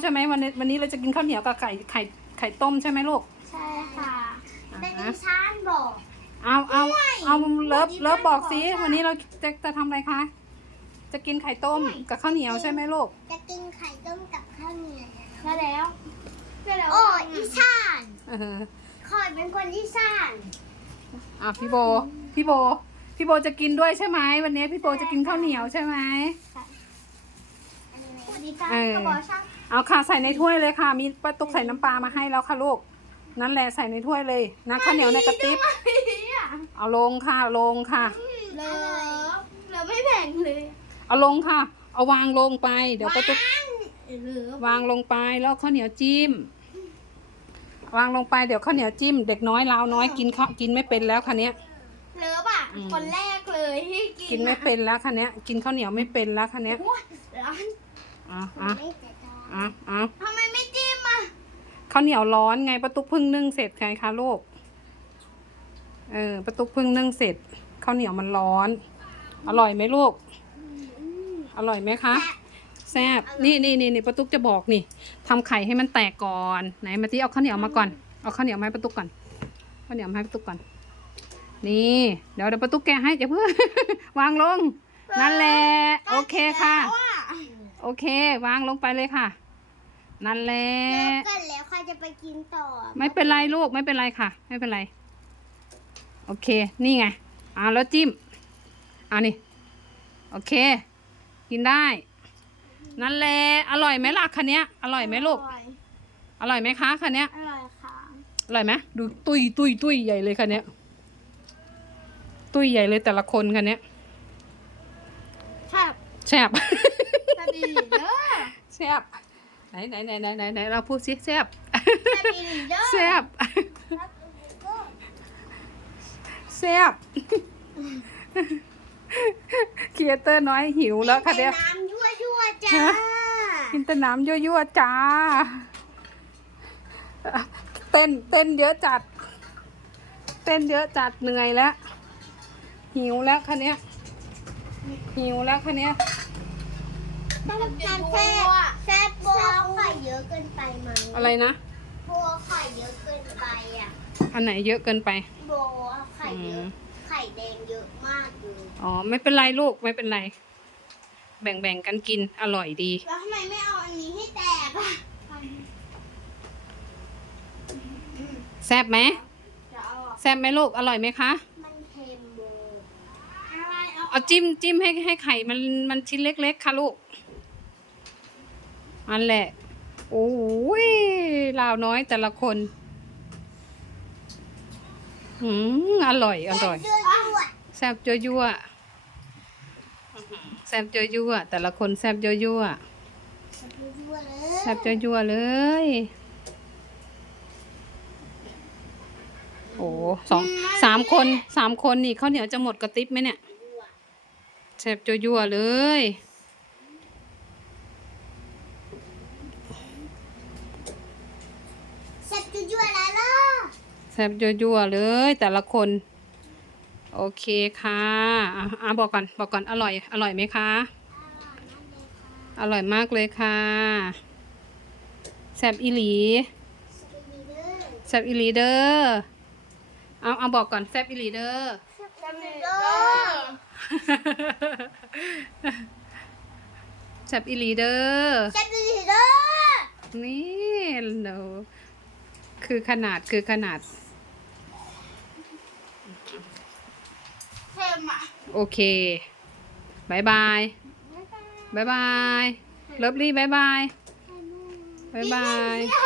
ใช่ไหมวันนี้วันนี้เราจะกินข้าวเหนียวกับไข่ไข่ไข่ต้มใช่ไหมลูก ใช่ค่ะอ่าเป็นฮะดิชานบอกเอาเอาเอาเลิฟวันนี้เลิฟบอกสิบอกว่าวันนี้เราจะจะทำอะไรคะจะกินไข่ต้มกับข้าวเหนียวใช่ไหมลูก จะกินไข่ต้มกับข้าวเหนียวใช่แล้วใช่แล้วโอ้อีชานเออคอยเป็นคนที่ชานอะพี่โบพี่โบพี่โบจะกินด้วยใช่ไหมวันนี้พี่โบจะกินข้าวเหนียวใช่ไหมสวัสดีค่ะเออกระบอกช่าง เอาค่ะใส่ในถ้วยเลยค่ะ มีป้าตุ๊กใส่น้ำปลามาให้แล้วค่ะลูก นั่นแหละใส่ในถ้วยเลยนะข้าวเหนียวในกระติบเอาลงค่ะลงค่ะ เลิฟเราไม่แบ่งเลยเอาลงค่ะ เอาวางลงไปเดี๋ยวป้าตุ๊กเลิฟวางลงไปแล้วข้าวเหนียวจิ้ม วางลงไปเดี๋ยวข้าวเหนียวจิ้ม เด็กน้อยลาวน้อยกินข้าวกินไม่เป็นแล้วคันนี้ย เลิฟอะอืม คนแรกเลยที่กินกินไม่เป็นแล้วคันนี้ยกินข้าวเหนียวไม่เป็นแล้วคันนี้ยโอ้ยร้านอะอะไม่แต่ตอน อะอะทำไมไม่จิ้มอะข้าวเหนียวร้อนไงประตุกเพึ่งนึ่งเสร็จไงคะลูก เออประตุกเพึ่งนึ่งเสร็จข้าวเหนียวมันร้อน อร่อยไหมลูก อร่อยไหมคะแซ่บนี่นี่นี่นี่ประตุกจะบอกนี่ทำไข่ให้มันแตกก่อนไหนมาที่เอาข้าวเหนียวมาก่อนเอาข้าวเหนียวมาให้ประตุกก่อนข้าวเหนียวมาให้ประตุกก่อน นี่เดี๋ยวเดี๋ยวประตุกแกะให้อย่าเพิ่งวางลงนั่นแหละโอเคค่ะแล้ว อะโอเค วางลงไปเลยค่ะ นั่นแหละเลิกกันแล้วใครจะไปกินต่อไม่เป็นไรลูกไม่เป็นไรค่ะ ไม่เป็นไร โอเค นี่ไงอ่าแล้วจิ้มอ่านี่ โอเค กินได้ นั่นแหละอร่อยไหมล่ะคันเนี้ยอร่อยไหมลูกอร่อยอร่อยไหมคะคันเนี้ยอร่อยค่ะอร่อยไหมดูตุยตุยตุยใหญ่เลยคันเนี้ยตุยใหญ่เลยแต่ละคนคันเนี้ยแซ่บแซ่บแซ่บ ดีเด้อแซ่บไหนไหนไหนไหนไหนไหนเราพูดสิแซ่บแซ่บดีเด้อแซ่บแซ่บเคียเตอร์น้อยหิวแล้วค่ะเดี๋ยวน้ำยั่วยั่วๆจ้าฮะ กินแต่น้ำยั่วๆจ้า เต้นเต้นเยอะจัด เต้นเยอะจัดเหนื่อยแล้วหิวแล้วคันเนี้ยหิวแล้วคันเนี้ย ต้องการแซ่บแซ่บโบเอาไข่เยอะเกินไปไหมอะไรนะโบเอาไข่เยอะเกินไปอะอันไหนเยอะเกินไปโบเอาไข่เยอะไข่แดงเยอะมากเลยอ๋อไม่เป็นไรลูกไม่เป็นไร แบ่งๆกันกินอร่อยดีแล้วทำไมไม่เอาอันนี้ให้แตกอะแซ่บไหมจะเอาอะแซ่บไหมลูกอร่อยไหมคะมันเค็มโบอะไรเอาเอาจิ้มจิ้มให้ให้ไข่มันมันชิ้นเล็กๆค่ะลูก อันแหละ โอ้ยลาวน้อยแต่ละคนอืมอร่อย อร่อยเยอะยั่วแซ่บยั่วยั่วแซ่บยั่วยั่วแต่ละคนแซ่บยั่วยั่วยั่วแซ่บยั่วยั่วเลย โอ้สองสามคนสามคนนี่ข้าวเหนียวจะหมดกระติบไหมเนี่ยแซ่บยั่วยั่วเลย แซ่บยั่วๆแล้วล่ะ แซ่บยั่วๆเลย แต่ละคน โอเคค่ะอะอะบอกก่อนบอกก่อนอร่อย อร่อยไหมคะอร่อยมากเลยค่ะแซ่บอีหลีแซ่บอีหลีเด้อเอาเอาบอกก่อนแซ่บอีหลีเด้อแซ่บดีเด้เด้ออแซบอีหลีเดอแซ่บดีเด้อนี่เนอะคือขนาดคือขนาด เค็มอะ โอเคบายบายบายบายเลิฟลี่บายบายบายบายไม่